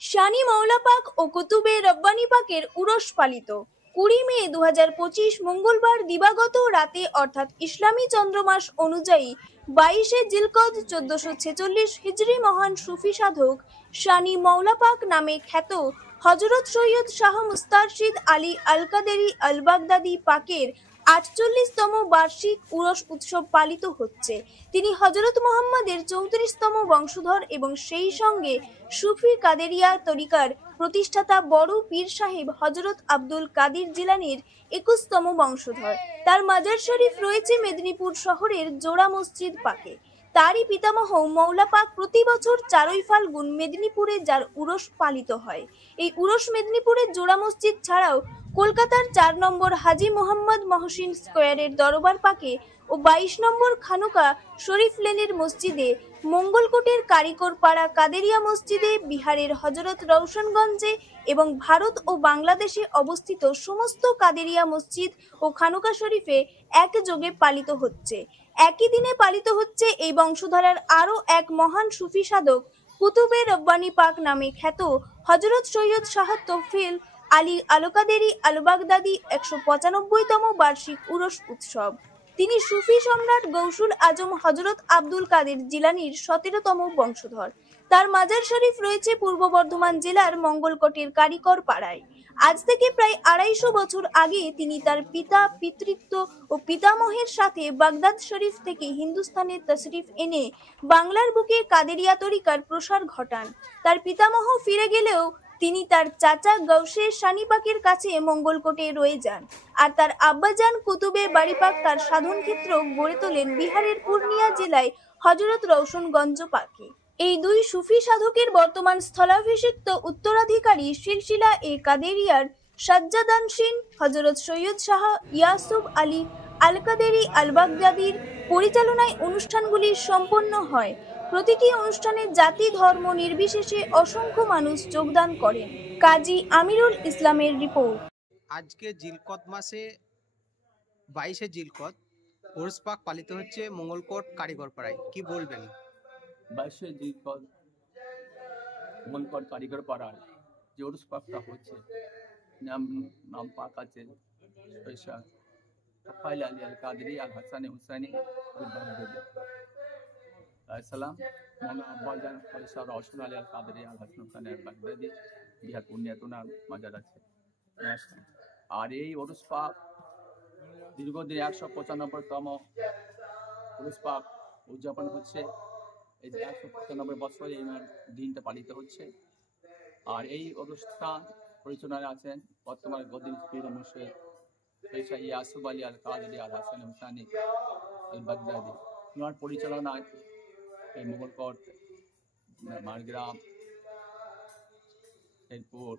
শানি মাওলা পাক ও কুতুবে রব্বানি পাকের উরস পালিত 20 মে 2025 মঙ্গলবার দিবাগত রাতে অর্থাৎ ইসলামী চন্দ্রমাস অনুযায়ী 22শে জিলকদ 1446 হিজরি মহান সুফি সাধক শানি মাওলা পাক নামে খ্যাত হযরত সৈয়দ শাহ মুস্তারশিদ আলী আল কাদেরী আল বাগদাদী পাকের 48তম বার্ষিক উরস উৎসব পালিত হচ্ছে। তিনি হযরত মুহাম্মদের 34তম বংশধর এবং সেই সঙ্গে সুফি কাদেরিয়া তরিকার প্রতিষ্ঠাতা বড় পীর সাহেব হযরত আব্দুল কাদির জিলানীর 21তম বংশধর। তার মাজার শরীফ রয়েছে মেদিনীপুর শহরের জোড়া মসজিদ পাকে। তারই পিতামহ মৌলা পাক প্রতি বছর 4ই ফাল্গুন মেদিনীপুরে যার উরস পালিত হয়। এই উরস মেদিনীপুরের জোড়া মসজিদ ছাড়াও কলকাতার 4 নম্বর হাজী মোহাম্মদ মহসিন স্কোয়ারের দরবার পাকে ও 22 নম্বর খানুকা শরীফ লেনের মসজিদে, মঙ্গলকোটের কারিকর পাড়া কাদেরিয়া মসজিদে, বিহারের হযরত রওশনগঞ্জে এবং ভারত ও বাংলাদেশে অবস্থিত সমস্ত কাদেরিয়া মসজিদ ও খানুকা শরীফে একযোগে পালিত হচ্ছে। একই দিনে পালিত হচ্ছে এই বংশধারার আরও এক মহান সুফি সাধক কুতুবে রব্বানি পাক নামে খ্যাত হযরত সৈয়দ শাহ তৌফিল আলী আল কাদেরী আল বাগদাদী 195তম বার্ষিক উরস উৎসব। তিনি সুফি সম্রাট গৌসুল আজম হযরত আব্দুল কাদের জিলানীর 17তম বংশধর। তার মাজার শরীফ রয়েছে পূর্ব বর্ধমান জেলার মঙ্গলকোটের কারিকর পাড়ায়। আজ থেকে প্রায় 250 বছর আগে তিনি তার পিতা, পিতৃত্ব ও পিতামহের সাথে বাগদাদ শরীফ থেকে হিন্দুস্তানে তশরিফ এনে বাংলার বুকে কাদেরিয়া তরিকার প্রসার ঘটান। তার পিতামহ ফিরে গেলেও তিনি তার চাচা গৌসে শানি পাকের কাছে মঙ্গলকোটে রয়ে যান, আর তার আব্বাজান কুতুবে বাড়িপাক তার সাধন ক্ষেত্র গড়ে তোলেন বিহারের পূর্ণিয়া জেলায় হযরত রওশনগঞ্জ পাকে। এই দুই সুফি সাধকের বর্তমান স্থলাভিষিক্ত উত্তরাধিকারী সিলসিলা এ কাদেরিয়ার সাজ্জাদানশীন হযরত সৈয়দ শাহ ইয়াসুব আলী আল কাদেরী আল বাগদাদীর পরিচালনায় অনুষ্ঠানগুলি সম্পন্ন হয়। প্রতিটি অনুষ্ঠানে জাতি ধর্ম নির্বিশেষে অসংখ্য মানুষ যোগদান করেন। কাজী আমিরুল ইসলামের রিপোর্ট। আজকে জিলকদ মাসে 22শে জিলকদ উরস পাক পালিত হচ্ছে মঙ্গলকোট কারিগর পাড়ায়, কি বলবেন? 22শে জিলকদ মঙ্গলকোট কারিগর পাড়ায় যে উরস পাকটা হচ্ছে, নাম পাক আছে স্পেশাল তৌফিল আলী আল কাদেরী আল হাসানি হুসাইনি আল বাগদাদী সালাম মৌলানা আব্বাজান শাহ রওশন আলী আল কাদেরী আল হাসান হুসাইনি আল বাগদাদী, বিহার পূর্ণিয়াতে ওনার মাজার আছে। আর এই উরস পাক দীর্ঘদিন 195তম উরস পাক উদযাপন হচ্ছে। এই 195 বছরে এই দিনটা পালিত হচ্ছে। আর এই অনুষ্ঠান পরিচালনায় আছেন বর্তমানে গদির পীর মুর্শিদ সৈয়দ ইয়াসুব আলী আল কাদেরী আল হাসান হুসাইনি আল বাগদাদী। ওনার পরিচালনায় এই মঙ্গলকোট, মারগ্রাম, এরপর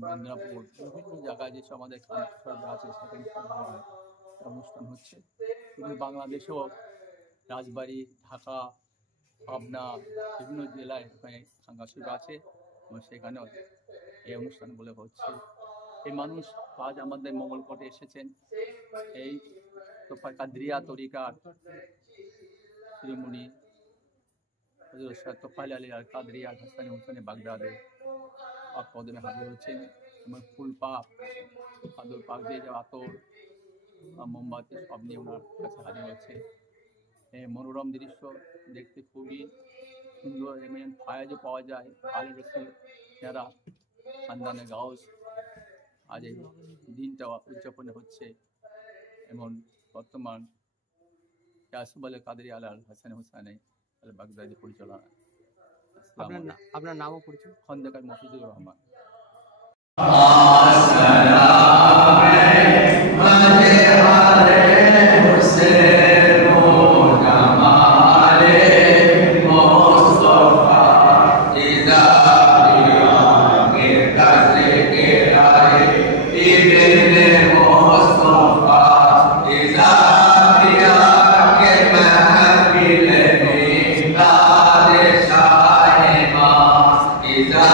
মেদিনীপুর বিভিন্ন জায়গায় যেসব আমাদের খানকা আছে সেখানে অনুষ্ঠান হচ্ছে। কিন্তু বাংলাদেশেও রাজবাড়ি, ঢাকা, পাবনা বিভিন্ন জেলায় ওখানে খানকা শরীফ আছে এবং সেখানেও এই অনুষ্ঠানগুলো হচ্ছে। এই মানুষ আজ আমাদের মঙ্গলকোটে এসেছেন এই কাদেরিয়া তরিকার শ্রীমুনি হযরত তৌফিল আলী আল কাদেরী আল হাসানি হুসাইনি বাগদাদী পাক কদমে হাজির হচ্ছেন এবং ফুল পাক, আদর পাক দিয়ে যে আতর, মোমবাতি সব নিয়ে ওনার কাছে হাজির হচ্ছে। এই মনোরম দৃশ্য দেখতে খুবই সুন্দর এবং ফায়াজও পাওয়া যায়। আলী রসুল যারা খানদানে গাউস আজ এই দিনটা উদযাপন হচ্ছে এবং বর্তমান ইয়াসুব আলী কাদেরী আল হাসানি হুসাইনি আল বাগদাদী পরিচালনা। আপনার নামও পরিচয়? খন্দকার মফিজুর রহমান। Isa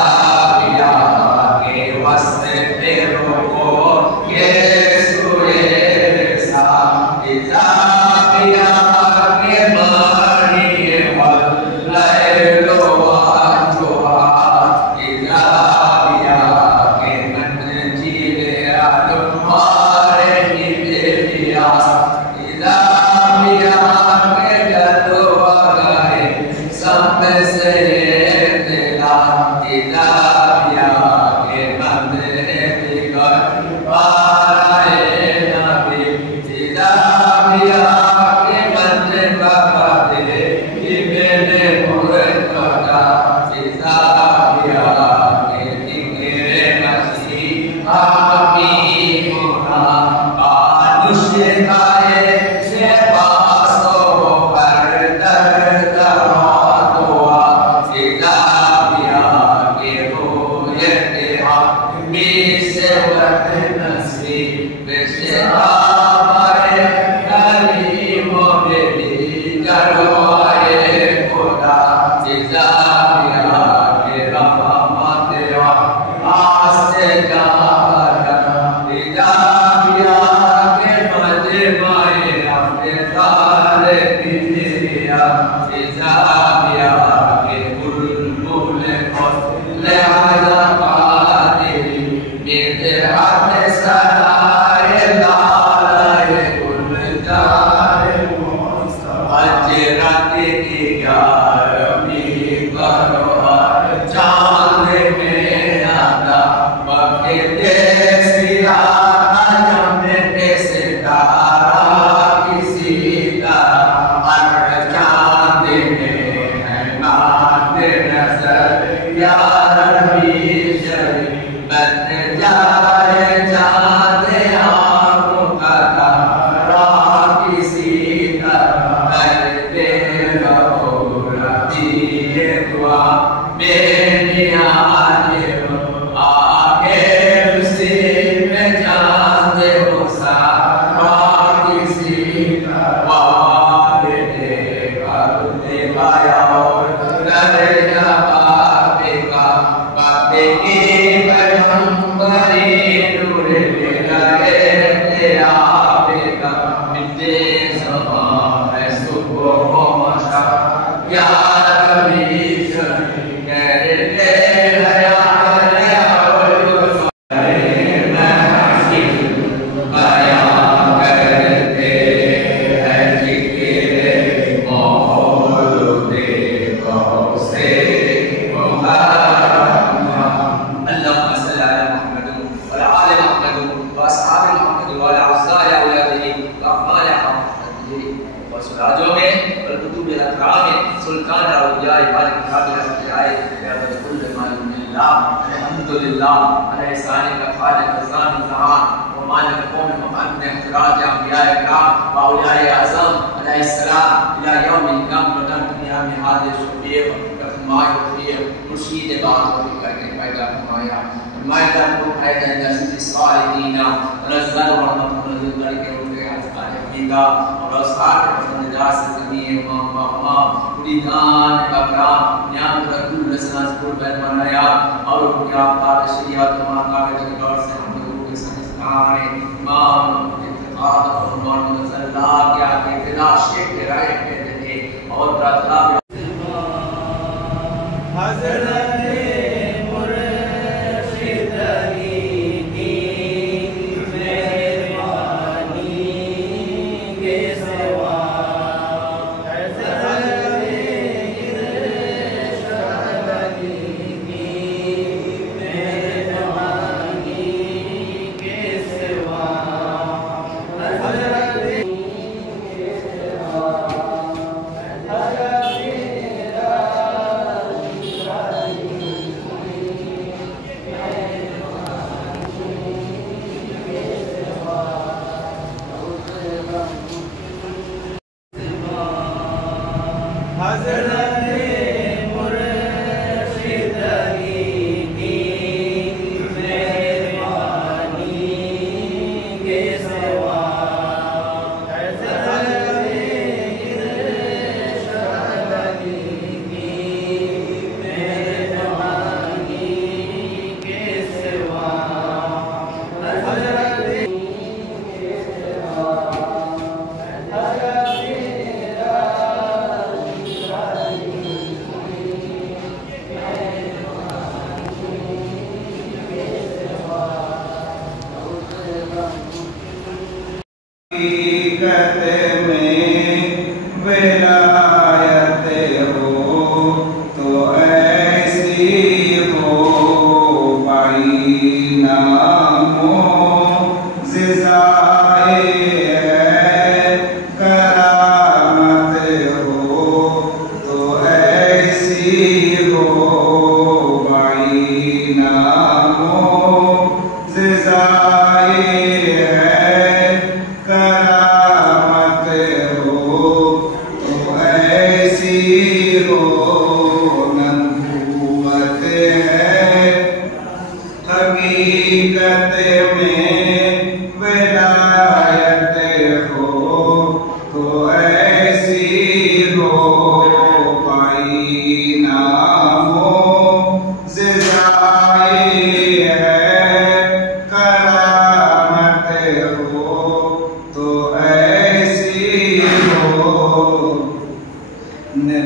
नबूवत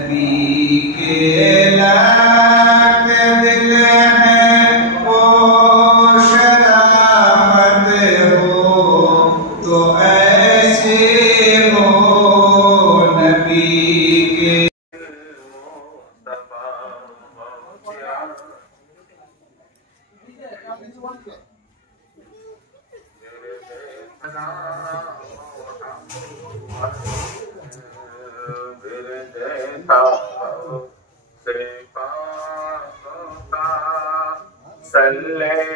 नबी के लाख दिल है वो शराफत हो तो ऐसे हो नबी के सल्ले